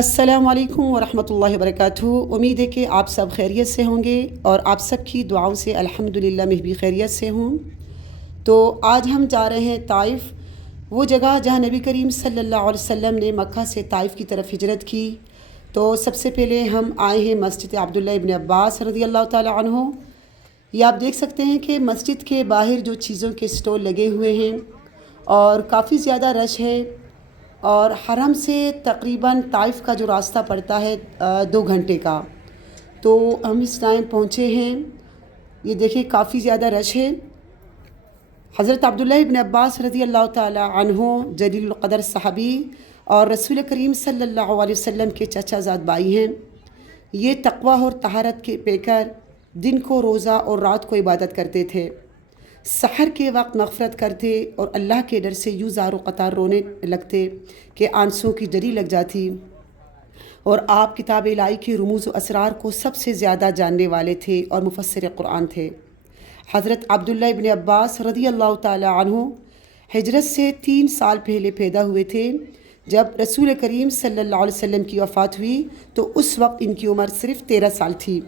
السلام علیکم ورحمۃ اللہ وبرکاتہ۔ امید ہے کہ آپ سب خیریت سے ہوں گے اور آپ سب کی دعاؤں سے الحمدللہ میں بھی خیریت سے ہوں۔ تو آج ہم جا رہے ہیں طائف، وہ جگہ جہاں نبی کریم صلی اللہ علیہ وسلم نے مکہ سے طائف کی طرف ہجرت کی۔ تو سب سے پہلے ہم آئے ہیں مسجد عبداللہ ابن عباس رضی اللہ تعالی عنہ۔ یہ آپ دیکھ سکتے ہیں کہ مسجد کے باہر جو چیزوں کے اسٹول لگے ہوئے ہیں اور کافی زیادہ رش ہے، اور حرم سے تقریباً طائف کا جو راستہ پڑتا ہے 2 گھنٹے کا۔ تو ہم اس ٹائم پہنچے ہیں، یہ دیکھیں کافی زیادہ رش ہے۔ حضرت عبداللہ ابن عباس رضی اللہ تعالی عنہ جلیل القدر صحابی اور رسول کریم صلی اللہ علیہ وسلم کے چچا زاد بھائی ہیں۔ یہ تقویٰ اور طہارت کے پیکر دن کو روزہ اور رات کو عبادت کرتے تھے، سحر کے وقت مغفرت کرتے اور اللہ کے ڈر سے یوں زار و قطار رونے لگتے کہ آنسوں کی جری لگ جاتی، اور آپ کتاب الہی کے رموز و اسرار کو سب سے زیادہ جاننے والے تھے اور مفسر قرآن تھے۔ حضرت عبداللہ ابن عباس رضی اللہ تعالی عنہ ہجرت سے 3 سال پہلے پیدا ہوئے تھے۔ جب رسول کریم صلی اللہ علیہ وسلم کی وفات ہوئی تو اس وقت ان کی عمر صرف 13 سال تھی۔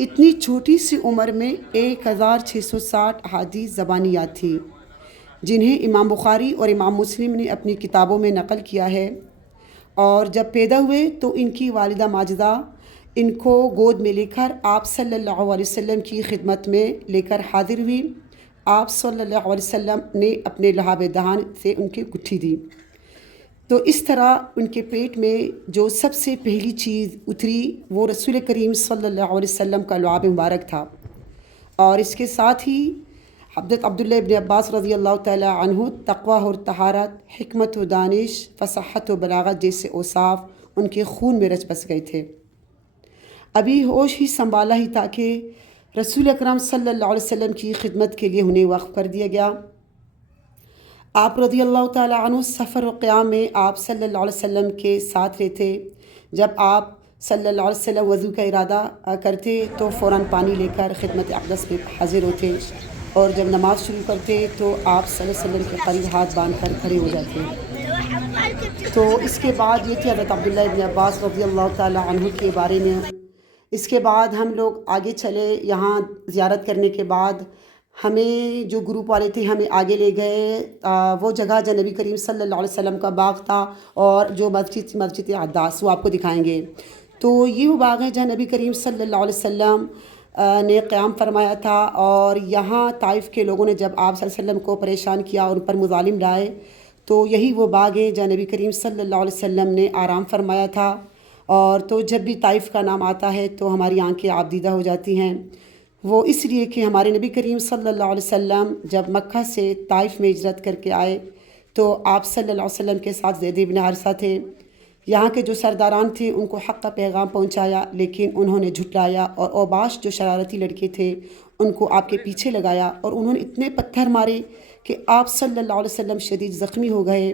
اتنی چھوٹی سی عمر میں 1660 احادیث زبانی یاد تھی، جنہیں امام بخاری اور امام مسلم نے اپنی کتابوں میں نقل کیا ہے۔ اور جب پیدا ہوئے تو ان کی والدہ ماجدہ ان کو گود میں لے کر آپ صلی اللہ علیہ وسلم کی خدمت میں لے کر حاضر ہوئی۔ آپ صلی اللہ علیہ وسلم نے اپنے لعاب دہان سے ان کی گٹھی دی، تو اس طرح ان کے پیٹ میں جو سب سے پہلی چیز اتری وہ رسول کریم صلی اللہ علیہ وسلم کا لعاب مبارک تھا۔ اور اس کے ساتھ ہی حضرت عبداللہ ابن عباس رضی اللہ تعالی عنہ تقویٰ اور طہارت، حکمت و دانش، فصاحت و بلاغت جیسے اوصاف ان کے خون میں رچ بس گئے تھے۔ ابھی ہوش ہی سنبھالا ہی تھا کہ رسول اکرم صلی اللہ علیہ وسلم کی خدمت کے لیے انہیں وقف کر دیا گیا۔ آپ رضی اللہ تعالی عنہ سفر و قیام میں آپ صلی اللہ علیہ وسلم کے ساتھ رہتے۔ جب آپ صلی اللہ علیہ وسلم وضو کا ارادہ کرتے تو فوراً پانی لے کر خدمت اقدس میں حاضر ہوتے، اور جب نماز شروع کرتے تو آپ صلی اللہ علیہ وسلم کے قریب ہاتھ باندھ کر کھڑے ہو جاتے۔ تو اس کے بعد یہ تھی حضرت عبداللہ ابن عباس رضی اللہ تعالی عنہ کے بارے میں۔ اس کے بعد ہم لوگ آگے چلے، یہاں زیارت کرنے کے بعد ہمیں جو گروپ والے تھے ہمیں آگے لے گئے وہ جگہ جہاں نبی کریم صلی اللہ علیہ وسلم کا باغ تھا، اور جو مسجد عداس وہ آپ کو دکھائیں گے۔ تو یہ وہ باغ ہے جہاں نبی کریم صلی اللہ علیہ وسلم نے قیام فرمایا تھا، اور یہاں طائف کے لوگوں نے جب آپ صلی اللہ علیہ وسلم کو پریشان کیا اور ان پر مظالم ڈائے تو یہی وہ باغ ہے جہاں نبی کریم صلی اللہ علیہ وسلم نے آرام فرمایا تھا۔ اور تو جب بھی طائف کا نام آتا ہے تو ہماری آنکھیں آبدیدہ ہو جاتی ہیں، وہ اس لیے کہ ہمارے نبی کریم صلی اللہ علیہ وسلم جب مکہ سے طائف میں ہجرت کر کے آئے تو آپ صلی اللہ علیہ وسلم کے ساتھ زید بن حارثہ تھے۔ یہاں کے جو سرداران تھے ان کو حق کا پیغام پہنچایا، لیکن انہوں نے جھٹلایا، اور اوباش جو شرارتی لڑکے تھے ان کو آپ کے پیچھے لگایا، اور انہوں نے اتنے پتھر مارے کہ آپ صلی اللہ علیہ وسلم شدید زخمی ہو گئے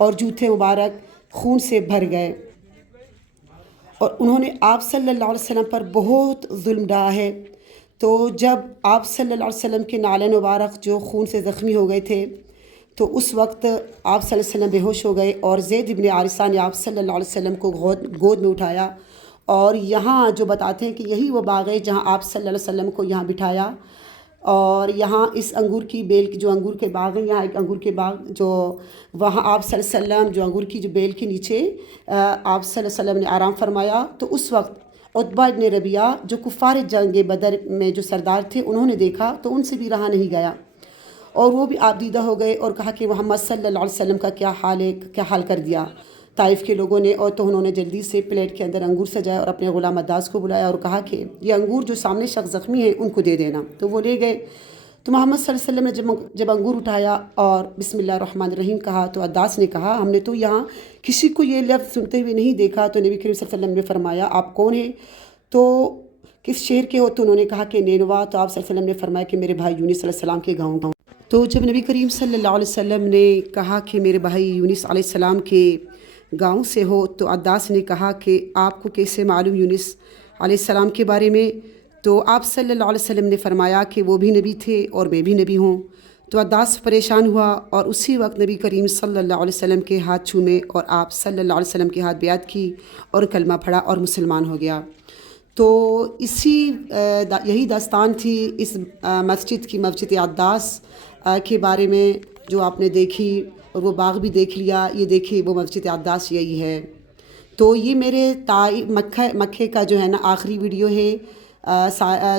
اور جوتے مبارک خون سے بھر گئے، اور انہوں نے آپ صلی اللہ علیہ وسلم پر بہت ظلم ڈھایا ہے۔ تو جب آپ صلی اللہ علیہ وسلم کے نالے مبارک جو خون سے زخمی ہو گئے تھے تو اس وقت آپ صلی اللہ علیہ وسلم بے ہوش ہو گئے، اور زید بن حارثہ نے آپ صلی اللہ علیہ وسلم کو گود میں اٹھایا، اور یہاں جو بتاتے ہیں کہ یہی وہ باغ ہے جہاں آپ صلی اللہ علیہ وسلم کو یہاں بٹھایا، اور یہاں اس انگور کی بیل کی جو انگور کے باغ ہیں، یہاں ایک انگور کے باغ جو وہاں آپ صلی اللہ علیہ وسلم جو انگور کی جو بیل کے نیچے آپ صلی اللہ علیہ وسلم نے آرام فرمایا، تو اس وقت عتبہ ابن ربیعہ جو کفار جنگ بدر میں جو سردار تھے انہوں نے دیکھا تو ان سے بھی رہا نہیں گیا، اور وہ بھی آبدیدہ ہو گئے اور کہا کہ محمد صلی اللہ علیہ وسلم کا کیا حال ہے، کیا حال کر دیا طائف کے لوگوں نے۔ اور تو انہوں نے جلدی سے پلیٹ کے اندر انگور سجایا اور اپنے غلام عداس کو بلایا اور کہا کہ یہ انگور جو سامنے شخص زخمی ہے ان کو دے دینا، تو وہ لے گئے۔ تو محمد صلی اللہ علیہ وسلم نے جب انگور اٹھایا اور بسم اللہ الرحمن الرحیم کہا تو عداس نے کہا ہم نے تو یہاں کسی کو یہ لفظ سنتے ہوئے نہیں دیکھا۔ تو نبی کریم صلی اللہ علیہ وسلم نے فرمایا آپ کون ہیں، تو کس شہر کے ہو، تو انہوں نے کہا کہ نینوا۔ تو آپ صلی اللہ علیہ وسلم نے فرمایا کہ میرے بھائی یونس علیہ السلام کے گاؤں۔ تو جب نبی کریم صلی اللہ علیہ وسلم نے کہا کہ میرے بھائی یونس علیہ السلام کے گاؤں سے ہو، تو عداس نے کہا کہ آپ کو کیسے معلوم یونس علیہ السلام کے بارے میں؟ تو آپ صلی اللہ علیہ وسلم نے فرمایا کہ وہ بھی نبی تھے اور میں بھی نبی ہوں۔ تو عداس پریشان ہوا اور اسی وقت نبی کریم صلی اللہ علیہ وسلم کے ہاتھ چھومے اور آپ صلی اللہ علیہ وسلم کے ہاتھ بیعت کی اور کلمہ پڑھا اور مسلمان ہو گیا۔ تو یہی داستان تھی اس مسجد کی، مسجد عداس کے بارے میں، جو آپ نے دیکھی، اور وہ باغ بھی دیکھ لیا۔ یہ دیکھیے وہ مسجد عداس یہی ہے۔ تو یہ میرے مکے کا جو ہے نا آخری ویڈیو ہے،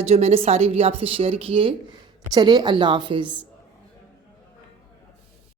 جو میں نے ساری ویڈیو آپ سے شیئر کیے۔ چلے اللہ حافظ۔